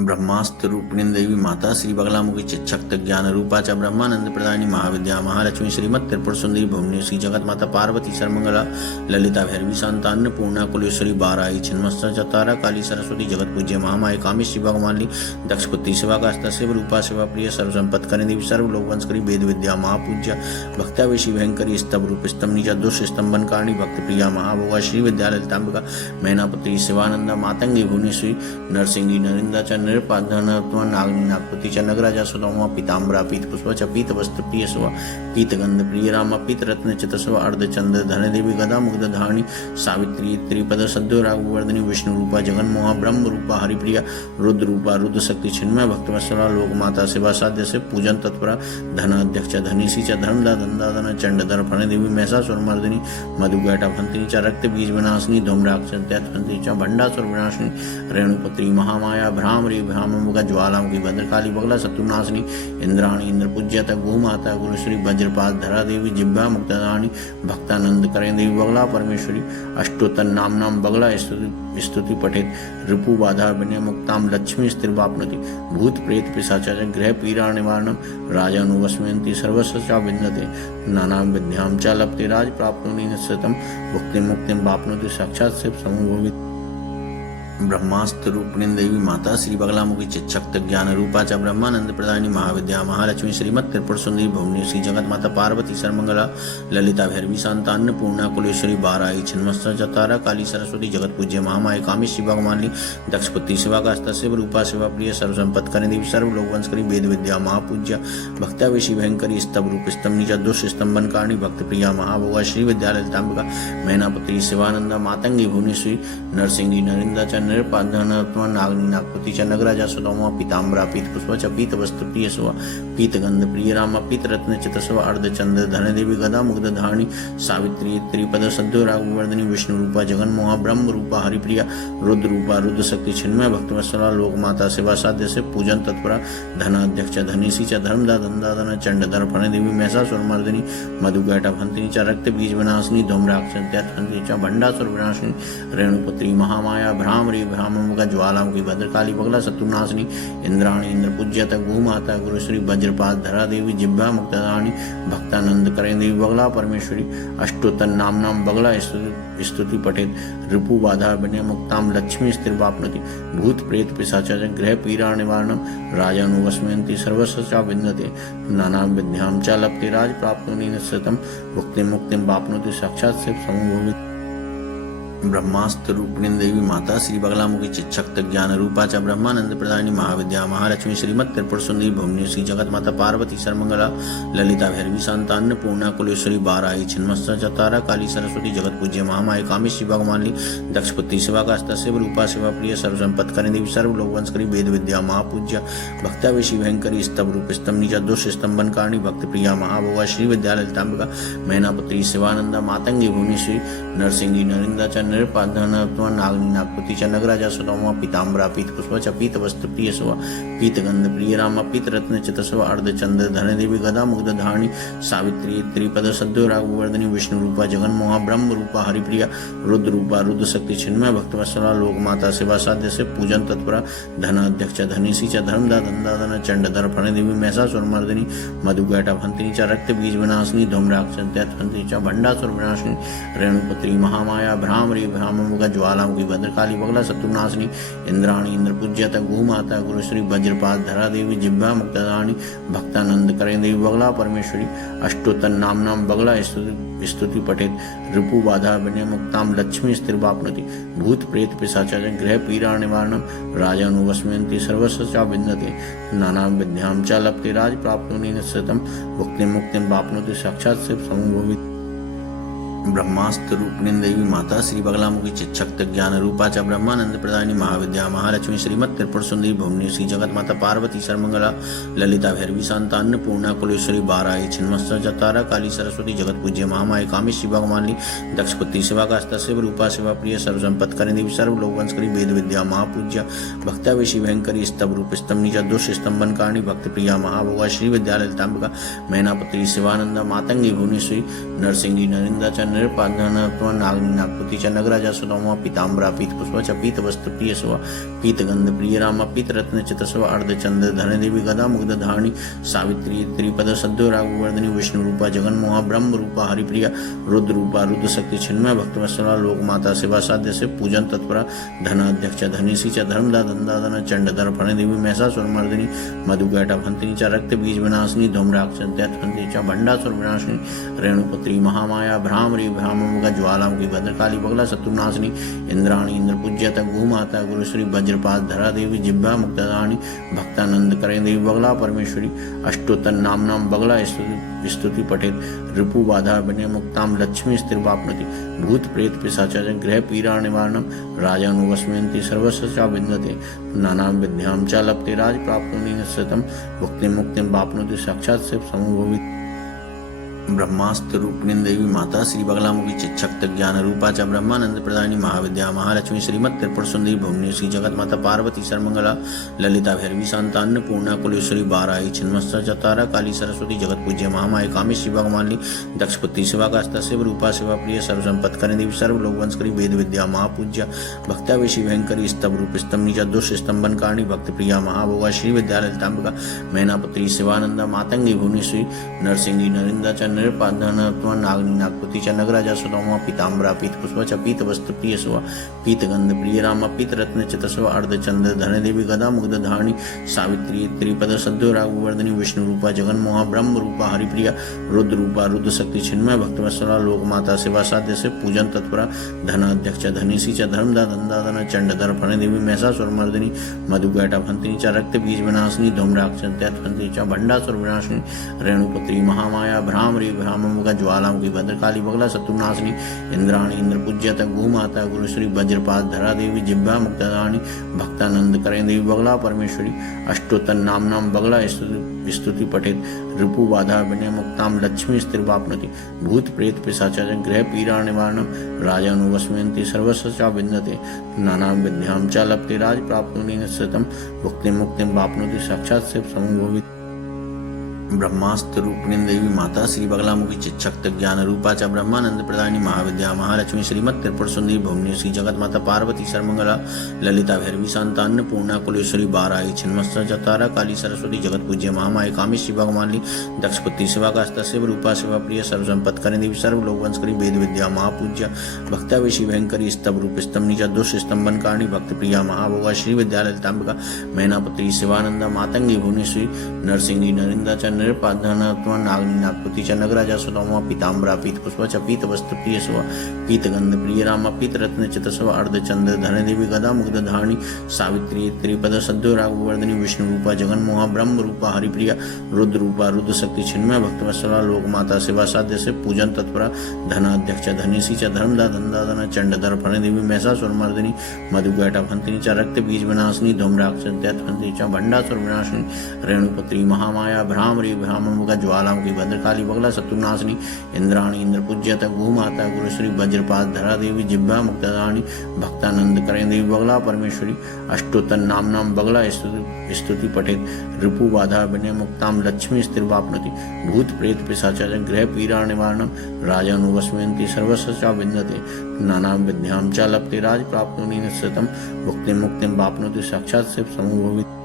ब्रह्मास्त्र रूपिणी देवी माता श्री बगलामुखी चिच्छक्त ज्ञान रूपा च ब्रह्मानंद प्रदायिनी महाविद्या महालक्ष्मी श्रीमत् त्रिपुर सुंदरी भुवनी श्री जगत माता पार्वती सर्वमंगला ललिता भैरवी शांता अन्नपूर्णा कुलेश्वरी बाराई छिन्मस्ता चतारा काली सरस्वती जगत पूज्य महामाई कामी श्री भगवानी दक्षपुत्री शिवा का शिव रूपा शिवा प्रिय सर्व संपत्त करें देवी सर्व लोक वंशकरी वेद विद्या महापूज्य भक्तावेशी भयंकरी स्तंभ रूप स्तंभ निजा दुष्ट स्तंभन कारणी भक्त प्रिया महाभोगा श्री विद्या ललितांबिका मैनापुत्री शिवानंदा मातंगी भुवनेश्वरी नरसिंगी नरिंदा च निर्पाधनत्व नागनी नागपतीच्या नगराजा सुदामा पीतांबरा पीत पुष्पाच्या पीत वस्त्र प्रिय सुवा पीत गंध प्रिय रामा पीत रत्न चितस्व अर्धचंद्र धनदेवी गदा मुग्ध धारणी सावित्री त्रिपद सद्यो राघवर्धनी विष्णु रूपा जगन्मोहा ब्रह्म रूपा हरिप्रिया रुद्र रूपा रुद्र शक्ति छिन्मय भक्तवत्सला लोक माता सेवा साध्य से पूजन तत्परा धन अध्यक्ष धनीसी च धर्मदा दंदादन चंडधर फणदेवी मैसासुर मर्दिनी मधुगैटा फंतिनी च रक्त बीज विनाशिनी धूम्राक्ष फंतिनी च भंडासुर विनाशिनी रेणुपत्री महामाया भ्रामरी भ्रामुगा ज्वालाओं की भद्रकाली बगला शत्रुनाशिनी इंद्राणी इंद्र पूज्यता गोमाता गुरुश्री वज्रपाद धरा देवी जिब्बा मुक्तदानी भक्तानंद करें देवी बगला परमेश्वरी अष्टोत्तर नाम नाम बगला स्तुति पठेत रिपु बाधा विनय मुक्ताम लक्ष्मी स्थिरवाप्नोति भूत प्रेत पिशाचा ग्रह पीड़ा निवारणम राजानुवस्मयन्ति सर्वस्व विन्दते नाना विद्यां च लभते राज प्राप्नोति निश्चितं भुक्तिं मुक्तिं वाप्नोति साक्षात् शिव समूहभूत ब्रह्मास्त्र रूपिणी देवी माता श्री बगलामुखी चिच्छक्त ज्ञान रूपा च ब्रह्मानंद प्रदायिनी महाविद्या महालक्ष्मी श्रीमत् त्रिपुर सुंदरी भुवनी श्री जगत माता पार्वती सर्वमंगला ललिता भैरवी शांता अन्नपूर्णा कुलेश्वरी बाराई छिन्मस्ता चतारा काली सरस्वती जगत पूज्य महामाई कामी श्री भगवानी दक्षपुत्री शिवा का शिव रूपा शिवा प्रिय सर्व संपत्त करें देवी सर्व लोक वंशकरी वेद विद्या महापूज्य भक्तावेशी भयंकरी स्तंभ रूप स्तंभ निजा दुष्ट स्तंभन कारणी भक्त प्रिया महाभोगा श्री विद्या ललितांबिका मैनापुत्री शिवानंदा मातंगी भुवनेश्वरी नरसिंगी नरिंदा च निर्पाधनत्व नागनी नागपतीच्या नगराजा सुदामा पीतांबरा पीत पुष्पाच्या पीत वस्त्र प्रिय सुवा पीत गंध प्रिय रामा पीत रत्न चितस्व अर्धचंद्र धनदेवी गदा मुग्ध धारणी सावित्री त्रिपद सद्यो राघवर्धनी विष्णु रूपा जगन्मोहा ब्रह्म रूपा हरिप्रिया रुद्र रूपा रुद्र शक्ति छिन्मय भक्तवत्सला लोक माता सेवा साध्य से पूजन तत्परा धन अध्यक्ष धनीसी च धर्मदा दंदादन चंडधर फणदेवी मैसासुर मर्दिनी मधुगैटा फंतिनी च रक्त बीज विनाशिनी धूम्राक्ष फंतिनी च भंडासुर विनाशिनी रेणुपत्री महामाया भ्रामरी भ्रामुगा ज्वालाओं की भद्रकाली बगला शत्रुनाशिनी इंद्राणी इंद्र पूज्यता गोमाता गुरुश्री वज्रपाद धरा देवी जिब्बा मुक्तदानी भक्तानंद करें देवी बगला परमेश्वरी अष्टोत्तर नाम नाम बगला स्तुति पठेत रिपु बाधा विनय मुक्ताम लक्ष्मी स्थिरवाप्नोति भूत प्रेत पिशाचा ग्रह पीड़ा निवारणम राजानुवस्मयन्ति सर्वस्व विन्दते नाना विद्यां च लभते राज प्राप्नोति निश्चितं भुक्तिं मुक्तिं वाप्नोति साक्षात् शिव समूहभूत ब्रह्मास्त्र रूपिणी देवी माता श्री बगलामुखी चिच्छक्त ज्ञान रूपा च ब्रह्मानंद प्रदायिनी महाविद्या महालक्ष्मी श्रीमत् त्रिपुर सुंदरी भुवनी श्री जगत माता पार्वती सर्वमंगला ललिता भैरवी शांता अन्नपूर्णा कुलेश्वरी बाराई छिन्मस्ता चतारा काली सरस्वती जगत पूज्य महामाई कामी श्री भगवानी दक्षपुत्री शिवा का शिव रूपा शिवा प्रिय सर्व संपत्त करें देवी सर्व लोक वंशकरी वेद विद्या महापूज्य भक्तावेशी भयंकरी स्तंभ रूप स्तंभ निजा दुष्ट स्तंभन कारणी भक्त प्रिया महाभोगा श्री विद्या ललितांबिका मैनापुत्री शिवानंदा मातंगी भुवनेश्वरी नरसिंगी नरिंदा च निर्पाधनत्व नागनी नागपतीच्या नगराजा सुदामा पीतांबरा पीत पुष्पाच्या पीत वस्त्र प्रिय सुवा पीत गंध प्रिय रामा पीत रत्न चितस्व अर्धचंद्र धनदेवी गदा मुग्ध धारणी सावित्री त्रिपद सद्यो राघवर्धनी विष्णु रूपा जगन्मोहा ब्रह्म रूपा हरिप्रिया रुद्र रूपा रुद्र शक्ति छिन्मय भक्तवत्सला लोक माता सेवा साध्य से पूजन तत्परा धन अध्यक्ष धनीसी च धर्मदा दंदादन चंडधर फणदेवी मैसासुर मर्दिनी मधुगैटा फंतिनी च रक्त बीज विनाशिनी धूम्राक्ष फंतिनी च भंडासुर विनाशिनी रेणुपत्री महामाया भ्रामरी भ्रामुगा ज्वालाओं की भद्रकाली बगला शत्रुनाशिनी इंद्राणी इंद्र पूज्यता गोमाता गुरुश्री वज्रपाद धरा देवी जिब्बा मुक्तदानी भक्तानंद करें देवी बगला परमेश्वरी अष्टोत्तर नाम नाम बगला स्तुति पठेत रिपु बाधा विनय मुक्ताम लक्ष्मी स्थिरवाप्नोति भूत प्रेत पिशाचा ग्रह पीड़ा निवारणम राजानुवस्मयन्ति सर्वस्व विन्दते नाना विद्यां च लभते राज प्राप्नोति निश्चितं भुक्तिं मुक्तिं वाप्नोति साक्षात् शिव समूहभूत ब्रह्मास्त्र रूपिणी देवी माता श्री बगलामुखी चिच्छक्त ज्ञान रूपा च ब्रह्मानंद प्रदायिनी महाविद्या महालक्ष्मी श्रीमत् त्रिपुर सुंदरी भुवनी श्री जगत माता पार्वती सर्वमंगला ललिता भैरवी शांता अन्नपूर्णा कुलेश्वरी बाराई छिन्मस्ता चतारा काली सरस्वती जगत पूज्य महामाई कामी श्री भगवानी दक्षपुत्री शिवा का शिव रूपा शिवा प्रिय सर्व संपत्त करें देवी सर्व लोक वंशकरी वेद विद्या महापूज्य भक्तावेशी भयंकरी स्तंभ रूप स्तंभ निजा दुष्ट स्तंभन कारणी भक्त प्रिया महाभोगा श्री विद्या ललितांबिका मैनापुत्री शिवानंदा मातंगी भुवनेश्वरी नरसिंगी नरिंदा च नृपाधनत्व नागनी नागपती च नगराजा सुदामा पीतांबरा पीत पुष्प च पीत वस्त्र प्रिय स्व पीत गंध प्रिय राम पीत रत्न चित स्व अर्धचंद्र धन देवी गदा मुग्ध धारणी सावित्री त्रिपद सद्यो राघवर्धनी विष्णु रूपा जगन मोहा ब्रह्म रूपा हरिप्रिया रुद्र रूपा रुद्र शक्ति छिन्मय भक्त वत्सला लोक माता सेवा साध्य से पूजन तत्परा धनाध्यक्ष धनीसी च धर्मदा दंदादन चंडधर फण देवी महिषासुर मर्दिनी मधुगैटा भंतिनी च रक्त बीज विनाशिनी धूम्राक्षंत्यंती च भंडासुर विनाशिनी रेणुपुत्री महामाया भ्रामरी भ्रामुख ज्वालामुखी भद्रकाली बगला शत्रुनाशिनी इंद्राणी इंद्र पूज्यत गुमाता गुरुश्री वज्रपात धरा देवी जिब्बा मुक्तदानी भक्तानंद करें देवी बगला परमेश्वरी अष्टोत्तर नाम नाम बगला स्तुति पठेत रिपु बाधा बने मुक्ताम लक्ष्मी स्थिर वापनति भूत प्रेत पिशाचा ग्रह पीड़ा निवारणम राजानुवस्मयन्ति सर्वस्व विन्दते नानाम विद्यां च लप्ते राज प्राप्नुनि सतम भुक्ति मुक्ति वापनोति साक्षात से समूभवित ब्रह्मास्त्र रूपिणी देवी माता श्री बगलामुखी चिच्छक्त ज्ञान रूपा च ब्रह्मानंद प्रदायिनी महाविद्या महालक्ष्मी श्रीमत् त्रिपुर सुंदरी भुवनेश्वरी जगत माता पार्वती सर्वमंगला ललिता भैरवी शांता अन्नपूर्णा कुलेश्वरी बाराई छिन्मस्ता चतारा काली सरस्वती जगत पूज्य महामाई कामेश्वरी भगवानी दक्षपति शिवा कास्ता शिव रूपा शिवा प्रिय सर्व संपत् करें देवी सर्व लोक वंशकरी वेद विद्या महापूज्या भक्तावेशी भयंकरी स्तंभ रूप स्तंभ च दुष्ट स्तंभन कारणी भक्त प्रिया महाभोगा श्री विद्याललितांबिका मैनापुत्री शिवानंदा मातंगी भुवनेश्वरी नरसिंगी नरिंदा च नृपाधनत्व नागनी नागपती च नगराजा सुदामा पीतांबरा पीत पुष्प च पीत वस्त्र प्रिय स्व पीत गंध प्रिय राम पीत रत्न चित स्व अर्धचंद्र धन देवी गदा मुग्ध धारणी सावित्री त्रिपद सद्यो राघवर्धनी विष्णु रूपा जगन मोहा ब्रह्म रूपा हरिप्रिया रुद्र रूपा रुद्र शक्ति छिन्मय भक्त वत्सला लोक माता सेवा साध्य से पूजन तत्परा धनाध्यक्ष धनीसी च धर्मदा दंदादन चंडधर फण देवी महिषासुर मर्दिनी मधुगैटा भंतिनी च रक्त बीज विनाशिनी धूम्राक्षंत्यंती च भंडासुर विनाशिनी रेणुपुत्री महामाया भ्रामरी भ्रामुख ज्वालामुखी भद्रकाली बगला शत्रुनाशिनी इंद्राणी इंद्र पूज्यत गुमाता गुरुश्री वज्रपात धरा देवी जिब्बा मुक्तदानी भक्तानंद करें देवी बगला परमेश्वरी अष्टोत्तर नाम नाम बगला स्तुति पठेत रिपु बाधा बने मुक्ताम लक्ष्मी स्थिर वापनति भूत प्रेत पिशाचा ग्रह पीड़ा निवारणम राजानुवस्मयन्ति सर्वस्व विन्दते नानाम विद्यां च लप्ते राज प्राप्नुनि सतम भुक्ति मुक्ति वापनोति साक्षात से समूभवित ब्रह्मास्त्र रूपिणी देवी माता श्री बगलामुखी चिच्छक्त ज्ञान रूपा च ब्रह्मानंद प्रदायिनी महाविद्या महालक्ष्मी श्रीमत् त्रिपुर सुंदरी भुवनेश्वरी जगत माता पार्वती सर्वमंगला ललिता भैरवी शांता अन्नपूर्णा कुलेश्वरी बाराई छिन्मस्ता चतारा काली सरस्वती जगत पूज्य महामाई कामेश्वरी भगवानी दक्षपति शिवा कास्ता शिव रूपा शिवा प्रिय सर्व संपत् करें देवी सर्व लोक वंशकरी वेद विद्या महापूज्या भक्तावेशी भयंकरी स्तंभ रूप स्तंभ च दुष्ट स्तंभन कारणी भक्त प्रिया महाभोगा श्री विद्याललितांबिका मैनापुत्री शिवानंदा मातंगी भुवनेश्वरी नरसिंगी नरिंदा च नृपाधनत्व नागनी नागपती च नगराजा सुदामा पीतांबरा पीत पुष्प च पीत वस्त्र प्रिय स्व पीत गंध प्रिय राम पीत रत्न चित स्व अर्धचंद्र धन देवी गदा मुग्ध धारणी सावित्री त्रिपद सद्यो राघवर्धनी विष्णु रूपा जगन मोहा ब्रह्म रूपा हरिप्रिया रुद्र रूपा रुद्र शक्ति छिन्मय भक्त वत्सला लोक माता सेवा साध्य से पूजन तत्परा धनाध्यक्ष धनीसी च धर्मदा दंदादन चंडधर फण देवी महिषासुर मर्दिनी मधुगैटा भंतिनी च रक्त बीज विनाशिनी धूम्राक्षंत्यंती च भंडासुर विनाशिनी रेणुपुत्री महामाया भ्रामरी भ्रामुख ज्वालामुखी भद्रकाली बगला शत्रुनाशिनी इंद्राणी इंद्र पूज्यत गुमाता गुरुश्री वज्रपात धरा देवी जिब्बा मुक्तदानी भक्तानंद करें देवी बगला परमेश्वरी अष्टोत्तर नाम नाम बगला स्तुति पठेत रिपु बाधा बने मुक्ताम लक्ष्मी स्थिर वापनति भूत प्रेत पिशाचा ग्रह पीड़ा निवारणम राजानुवस्मयन्ति सर्वस्व विन्दते नानाम विद्यां च लप्ते राज प्राप्नुनि सतम भुक्ति मुक्ति वापनोति साक्षात से समूभवित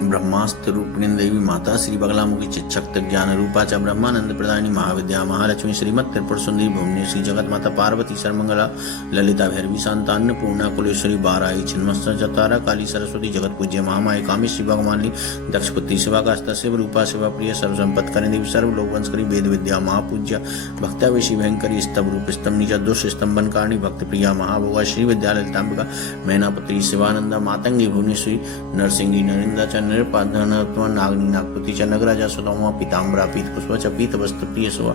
ब्रह्मास्त्र रूपिणी देवी माता श्री बगलामुखी चिच्छक्त ज्ञान रूपा च ब्रह्मानंद प्रदायिनी महाविद्या महालक्ष्मी श्रीमत् त्रिपुर सुंदरी भुवनेश्वरी जगत माता पार्वती सर्वमंगला ललिता भैरवी शांता अन्नपूर्णा कुलेश्वरी बाराई छिन्मस्ता चतारा काली सरस्वती जगत पूज्य महामाई कामेश्वरी भगवानी दक्षपति शिवा कास्ता शिव रूपा शिवा प्रिय सर्व संपत् करें देवी सर्व लोक वंशकरी वेद विद्या महापूज्या भक्तावेशी भयंकरी स्तंभ रूप स्तंभ च दुष्ट स्तंभन कारणी भक्त प्रिया महाभोगा श्री विद्याललितांबिका मैनापुत्री शिवानंदा मातंगी भुवनेश्वरी नरसिंगी नरिंदा च नृपाधनत्व नागनी नागपती च नगराजा सुदामा पीतांबरा पीत पुष्प च पीत वस्त्र प्रिय स्व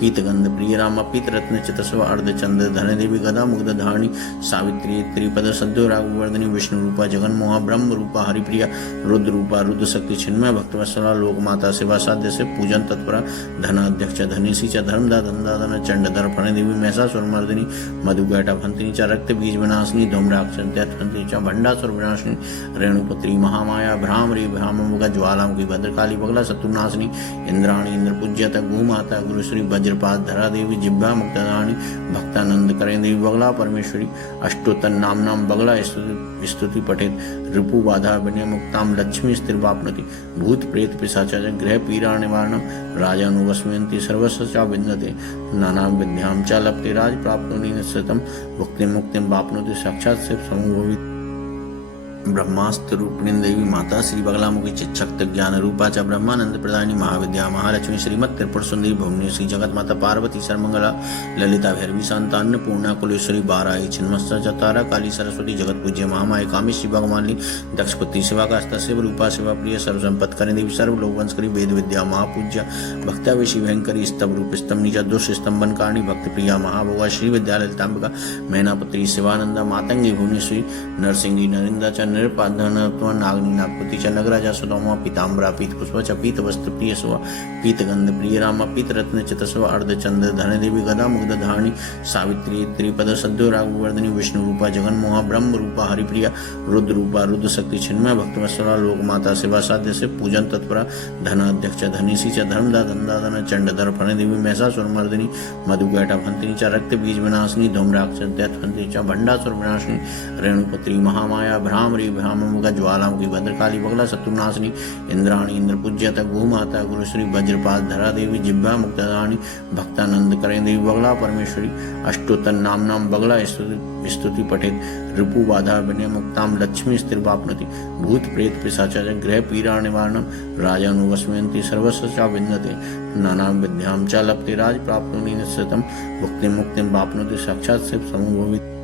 पीत गंध प्रिय राम पीत रत्न चित स्व अर्धचंद्र धन देवी गदा मुग्ध धारणी सावित्री त्रिपद सद्यो राघवर्धनी विष्णु रूपा जगन मोहा ब्रह्म रूपा हरिप्रिया रुद्र रूपा रुद्र शक्ति छिन्मय भक्त वत्सला लोक माता सेवा साध्य से पूजन तत्परा धनाध्यक्ष धनीसी च धर्मदा दंदादन चंडधर फण देवी महिषासुर मर्दिनी मधुगैटा भंतिनी च रक्त बीज विनाशिनी धूम्राक्षंत्यंती च भंडासुर विनाशिनी रेणुपुत्री महामाया भ्रामरी भ्रामरी भ्राममुख ज्वालामुखी भद्रकाली बगला शत्रुनाशिनी इंद्राणी इंद्रपूज्यत गोमाता गुरुश्री वज्रपात धरा देवी जिह्वा मुक्तदानी भक्तानंद करें देवी बगला परमेश्वरी अष्टोत्तर नाम बगला स्तुति पठेत रिपु बाधा विनय मुक्ताम लक्ष्मी स्थिरवाप्नोति भूत प्रेत पिशाच ग्रह पीड़ा निवारणम राजानुवस्मयन्ति सर्वस्व च विन्दते नाना विद्यां च लभते राज प्राप्नोति निश्चितं भुक्तिं मुक्तिं वाप्नोति साक्षात् शिव समुभूति ब्रह्मास्त्र रूपिणी देवी माता श्री बगलामुखी चिच्छक्त ज्ञान रूपा च ब्रह्मानंद प्रदायिनी महाविद्या महालक्ष्मी श्रीमत् त्रिपुर सुंदरी भुवनेश्वरी श्री जगत माता पार्वती सर्वमंगला ललिता भैरवी शांता अन्नपूर्णा कुलेश्वरी बाराई छिन्नमस्ता चतारा काली सरस्वती जगत पूज्य महामाया कामेश्वरी भगवानी दक्षपति शिवा कास्ता शिव रूपा शिवा प्रिय सर्वसंपत् करें देवी सर्वलोकवंशकरी वेद विद्या महापूज्य भक्तावेशी भयंकरी स्तंभ रूप स्तंभ नीचा दुष्ट स्तंभन कारणी भक्ति प्रिया महाभोगा श्री विद्या ललितांबिका मैनापुत्री शिवानंदा मातंगी भुवनेश्वरी नरसिंगी नरिंदा च निरपाधनत्व नागनी नागपति च नगराजा सुदामा पीताम्बरा पीत पुष्प च पीत वस्त्र प्रिय स्व पीत गंध प्रिय रामा पीत रत्न चतस्व अर्धचंद्र धन देवी गदा मुग्ध धारणी सावित्री त्रिपद सद्यो राघवर्धनी विष्णु रूपा जगन मोहा ब्रह्म रूपा हरिप्रिया रुद्र रूपा रुद्र शक्ति छिन्मय भक्तवत्सला लोक माता सेवा साध्य से पूजन तत्परा धनाध्यक्ष धनीसी च धर्मदा धनदादन चंडधर फण देवी महिषासुर मर्दिनी मधुगैटा फंतिनी च रक्त बीज विनाशिनी धूम्राक्ष दैत्यफंतिनी च भंडासुर विनाशिनी रेणुपत्री महामाया भ्रामरी भ्राममुख ज्वालामुखी भद्रकाली बगला शत्रुनाशिनी इंद्राणी इंद्रपूज्यत गोमाता गुरुश्री वज्रपात धरा देवी जिह्वा मुक्तदानी भक्तानंद करें देवी बगला परमेश्वरी अष्टोत्तर नाम बगला स्तुति पठेत रिपु बाधा विनय मुक्ताम लक्ष्मी स्थिरवाप्नोति भूत प्रेत पिशाच ग्रह पीड़ा निवारणम राजानुवस्मयन्ति सर्वस्व च विन्दते नाना विद्यां च लभते राज प्राप्नोति निश्चितं भुक्तिं मुक्तिं वाप्नोति साक्षात् शिव समुभूति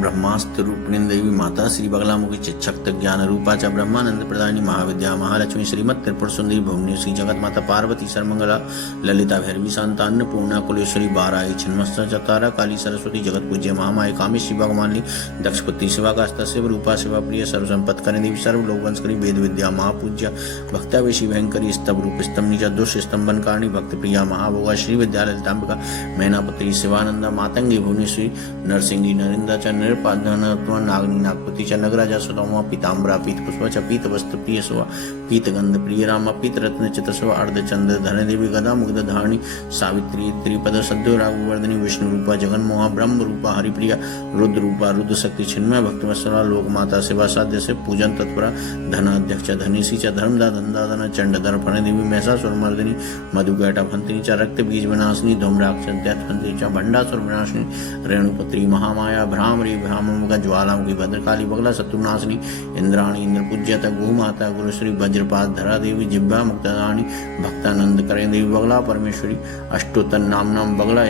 ब्रह्मास्त्र रूपिणी देवी माता श्री बगलामुखी चिच्छक्त ज्ञान रूपा च ब्रह्मानंद प्रदायिनी महाविद्या महालक्ष्मी श्रीमत् त्रिपुर सुंदरी भुवनेश्वरी जगत माता पार्वती सर्वमंगला ललिता भैरवी शांता अन्नपूर्णा कुलेश्वरी बाराई छिन्नमस्ता चतारा काली सरस्वती जगत पूज्य महामाया कामेश्वरी भगवानी दक्षपति शिवा कास्ता शिव रूपा शिवा प्रिय सर्वसंपत् करें देवी सर्वलोकवंशकरी वेद विद्या महापूज्य भक्तावेशी भयंकरी स्तंभ रूप स्तंभ नीचा दुष्ट स्तंभन कारणी भक्त प्रिया महाभोगा श्री विद्या ललितांबिका मैनापुत्री शिवानंदा मातंगी भुवनेश्वरी नरसिंगी नरिंदा च निरपाधनत्व नागनी नागपति च नगराजा सुदामा पीताम्बरा पीत पुष्प च पीत वस्त्र प्रिय स्व पीत गंध प्रिय रामा पीत रत्न चतस्व अर्धचंद्र धन देवी गदा मुग्ध धारणी सावित्री त्रिपद सद्यो राघवर्धनी विष्णु रूपा जगन मोहा ब्रह्म रूपा हरिप्रिया रुद्र रूपा रुद्र शक्ति छिन्मय भक्तवत्सला लोक माता सेवा साध्य से पूजन तत्परा धनाध्यक्ष धनीसी च धर्मदा धनदादन चंडधर फण देवी महिषासुर मर्दिनी मधुगैटा फंतिनी च रक्त बीज विनाशिनी धूम्राक्ष दैत्यफंतिनी च भंडासुर विनाशिनी रेणुपत्री महामाया भ्रामरी भ्राममुख ज्वालामुखी भद्रकाली बगला शत्रुनाशिनी इंद्राणी इंद्रपूज्यत गोमाता गुरुश्री वज्रपात धरा देवी जिह्वा मुक्तदानी भक्तानंद करें देवी बगला परमेश्वरी अष्टोत्तर नाम बगला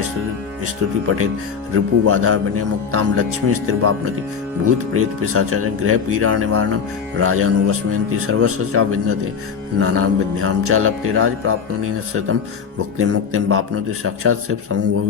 स्तुति पठेत रिपु बाधा विनय मुक्ताम लक्ष्मी स्थिरवाप्नोति भूत प्रेत पिशाच ग्रह पीड़ा निवारणम राजानुवस्मयन्ति सर्वस्व च विन्दते नाना विद्यां च लभते राज प्राप्नोति निश्चितं भुक्तिं मुक्तिं वाप्नोति साक्षात् शिव समुभूति